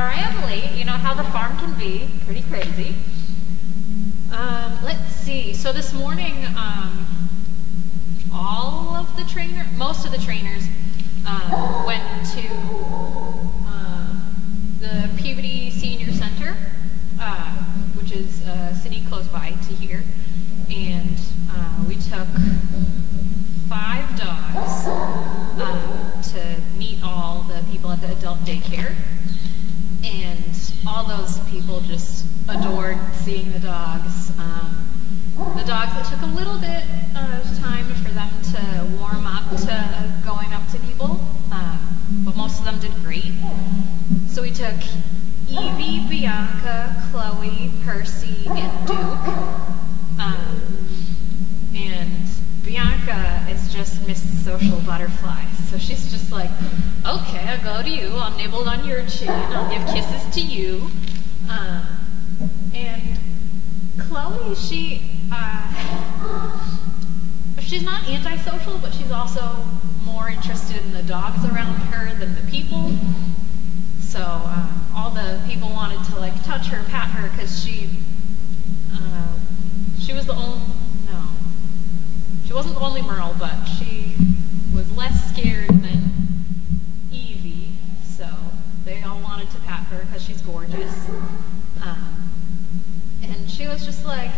Sorry I'm late. You know how the farm can be. Pretty crazy. Let's see. So this morning, most of the trainers went to the Peabody Senior Center, which is a city close by to here, and we took 5 dogs to meet all the people at the adult daycare, and all those people just adored seeing the dogs. The dogs, it took a little bit of time for them to warm up to going up to people, but most of them did great. So we took Evie, Bianca, Chloe, Percy, and Duke. And Bianca is just Miss Social Butterfly. So she's just like, okay, I'll go to you, I'll nibble on your chin, I'll give kisses to you. And Chloe, she's not antisocial, but she's also more interested in the dogs around her than the people. So all the people wanted to like touch her, pat her, because she was the only, no, she wasn't the only Merle, but she was less scared than Evie, so they all wanted to pat her because she's gorgeous. And she was just like,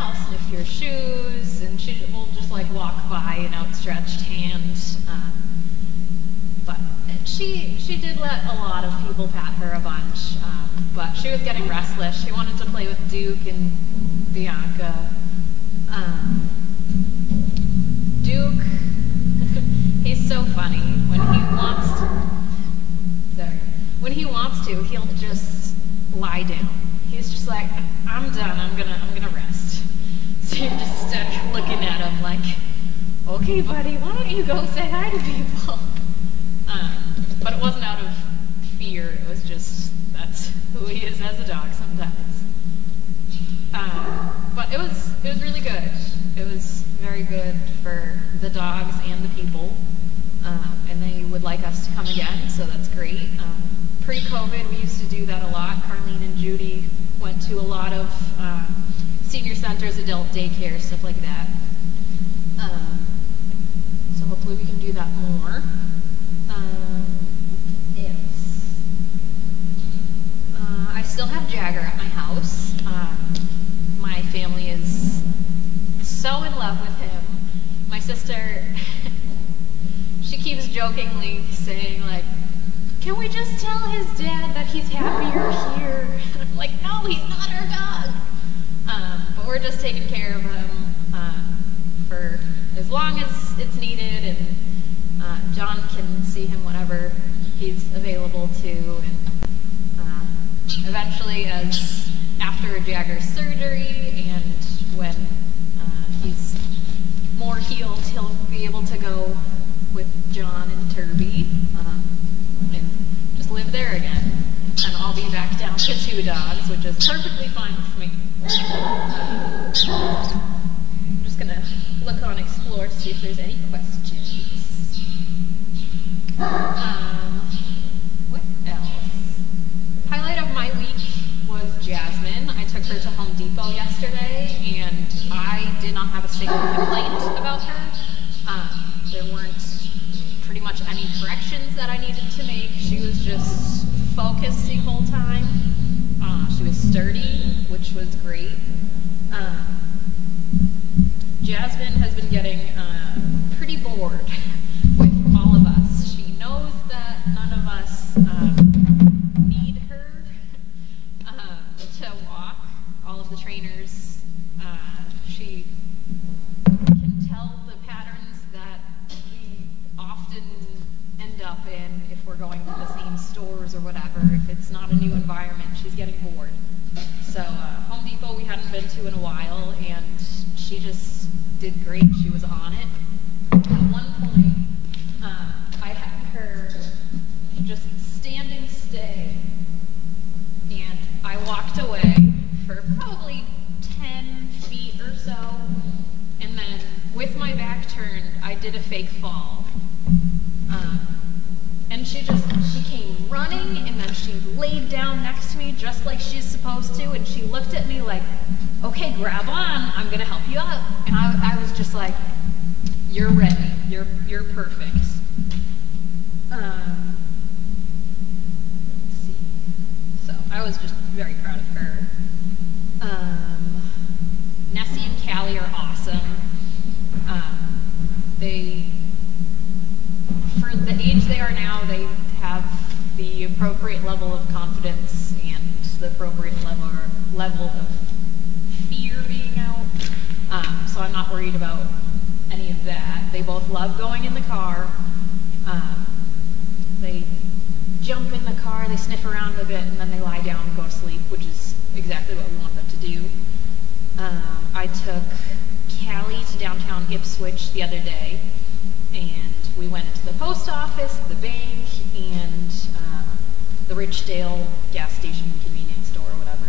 I'll sniff your shoes, and she will just like walk by an outstretched hand. But she did let a lot of people pat her a bunch, but she was getting restless. She wanted to play with Duke and Bianca. Duke, he's so funny. When he wants to, he'll just lie down. He's just like, I'm done, I'm gonna rest. So you're just stuck looking at him like, okay buddy, why don't you go say hi to people? But it wasn't out of fear, it was just, that's who he is as a dog sometimes. But it was really good. It was very good for the dogs and the people. And they would like us to come again, so that's great. Pre-COVID, we used to do that a lot. Carlene and Judy went to a lot of senior centers, adult daycare, stuff like that. So hopefully we can do that more. I still have Jagger at my house. My family is so in love with him. My sister, she keeps jokingly saying like, can we just tell his dad that he's happier here? I'm like, no, he's not our dog. But we're just taking care of him for as long as it's needed, and John can see him whenever he's available to. And eventually, after Jagger's surgery and when he's more healed, he'll be able to go with John and Turby. And just live there again. And I'll be back down to 2 dogs, which is perfectly fine with me. I'm just gonna look on Explore to see if there's any questions. What else? Highlight of my week was Jasmine. I took her to Home Depot yesterday, and I did not have a single complaint about her. There weren't pretty much any corrections that I needed to make. She was just focused the whole time. She was sturdy, which was great. Jasmine has been getting pretty bored with all of us. She knows that none of us need her to walk. All of the trainers, she can tell the patterns that we often end up in if we're going to the same stores or whatever. If it's not a new environment, she's getting bored. So Home Depot we hadn't been to in a while, and she just did great. She was on it. At one point, I had her just standing stay, and I walked away for probably 10 feet or so, and then with my back turned, I did a fake fall. And she came running, and then she laid down next to me just like she's supposed to, and she looked at me like, okay, grab on, I'm gonna help you up. And I was just like, you're ready, you're perfect. Let's see. So I was just very proud of her. Nessie and Callie are awesome. For the age they are now, they have the appropriate level of confidence and the appropriate level of fear being out. So I'm not worried about any of that. They both love going in the car. They jump in the car, they sniff around a bit, and then they lie down and go to sleep, which is exactly what we want them to do. I took Callie to downtown Ipswich the other day, and we went into the post office, the bank, and the Richdale gas station convenience store or whatever.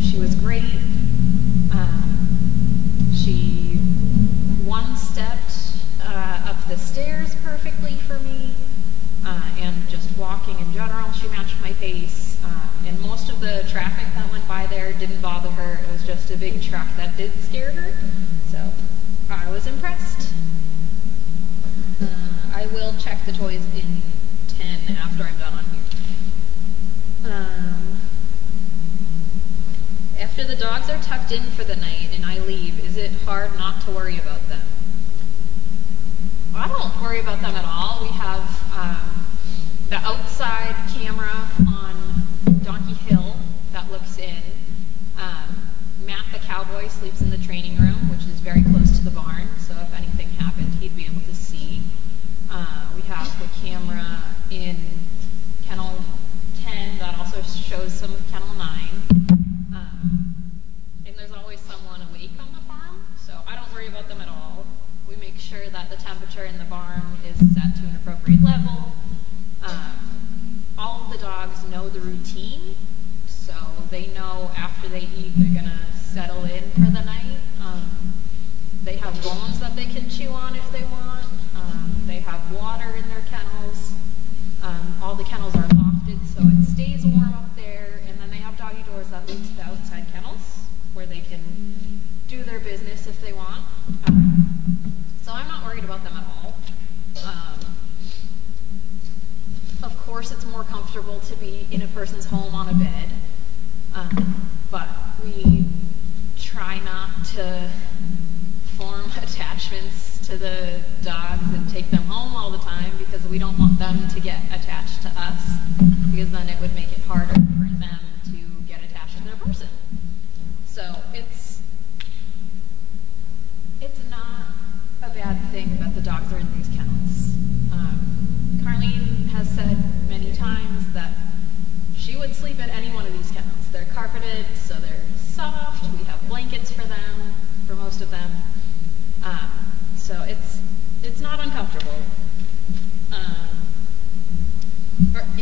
She was great. She one-stepped up the stairs perfectly for me, and just walking in general, she matched my pace. And most of the traffic that went by there didn't bother her. It was just a big truck that did scare her. So I was impressed. I will check the toys in 10 after I'm done on here. After the dogs are tucked in for the night and I leave, is it hard not to worry about them? I don't worry about them at all. We have the outside camera on Donkey Hill that looks in. Matt the cowboy sleeps in the training room, which is very close to the barn, so if anything happened, he'd be able to see. We have the camera in Kennel 10 that also shows some of Kennel 9. And there's always someone awake on the farm, so I don't worry about them at all. We make sure that the temperature in the barn is set to an appropriate level. All of the dogs know the routine, so they know after they eat they're going to settle in for the night. They have bones that they can chew on if they want. They have water in their kennels. All the kennels are lofted, so it stays warm up there, and then they have doggy doors that lead to the outside kennels where they can do their business if they want. So I'm not worried about them at all. Of course, it's more comfortable to be in a person's home on a bed, but we try not to form attachments to the dogs and take them home all the time because we don't want them to get attached to us, because then it would make it harder for them to get attached to their person. So it's not a bad thing that the dogs are in these kennels. Carlene has said many times that she would sleep in any one of these kennels. They're carpeted, so they're soft. We have blankets for them, for most of them. So it's not uncomfortable.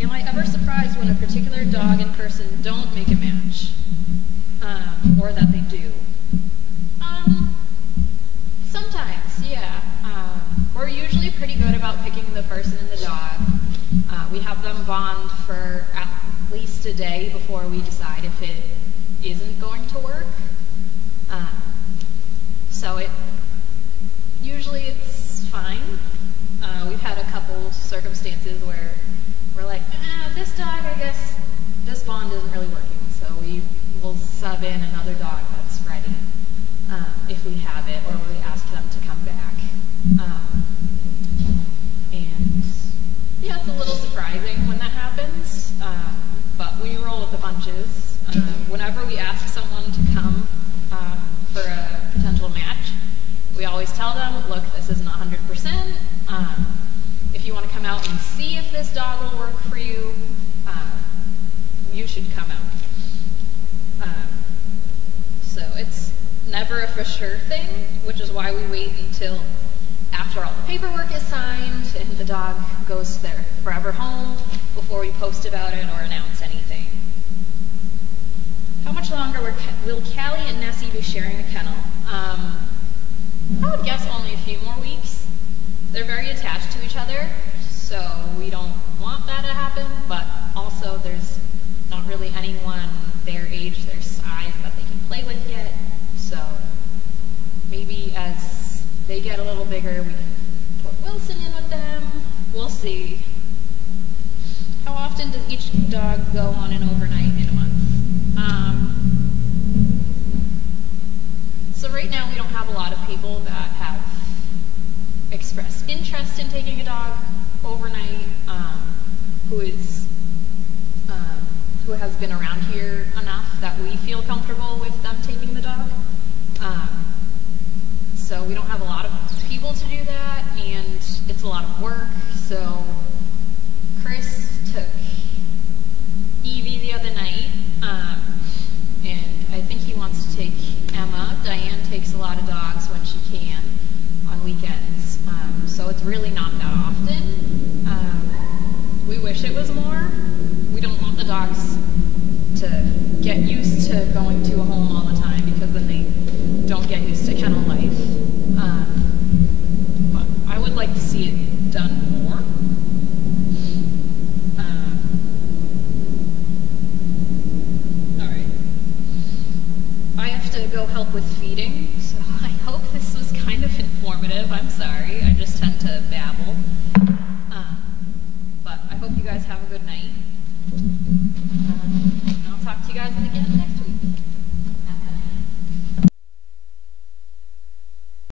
Am I ever surprised when a particular dog and person don't make a match? Or that they do? Sometimes, yeah. We're usually pretty good about picking the person and the dog. We have them bond for at least a day before we decide if it isn't going to work. So usually it's fine. We've had a couple circumstances where we're like, this dog, I guess this bond isn't really working. So we will sub in another dog that's ready if we have it, or we ask them to come back. And yeah, it's a little surprising when that happens, but we roll with the punches. Whenever we ask someone to come for a potential match, we always tell them, look, this isn't 100%. If you want to come out and see if this dog will work for you, you should come out. So it's never a for sure thing, which is why we wait until after all the paperwork is signed and the dog goes to their forever home before we post about it or announce anything. How much longer will Callie and Nessie be sharing a kennel? I would guess only a few more weeks. They're very attached to each other, so So we don't want that to happen, but also there's not really anyone their age, their size that they can play with yet. So maybe as they get a little bigger, we can put Wilson in with them. We'll see. How often does each dog go on an overnight in a month? So right now we don't have a lot of people that have expressed interest in taking a dog overnight, who has been around here enough that we feel comfortable with them taking the dog. So we don't have a lot of people to do that, and it's a lot of work. So Chris took Evie the other night, and I think he wants to take Emma. Diane takes a lot of dogs when she can on weekends, so it's really not that often. We wish it was more. We don't want the dogs to get used to going to a home all the time, because then they don't get used to kennel life. But I would like to see it done more. Alright. I have to go help with feeding, so I hope this was kind of informative. I'm sorry, I just tend to babble. But I hope you guys have a good night.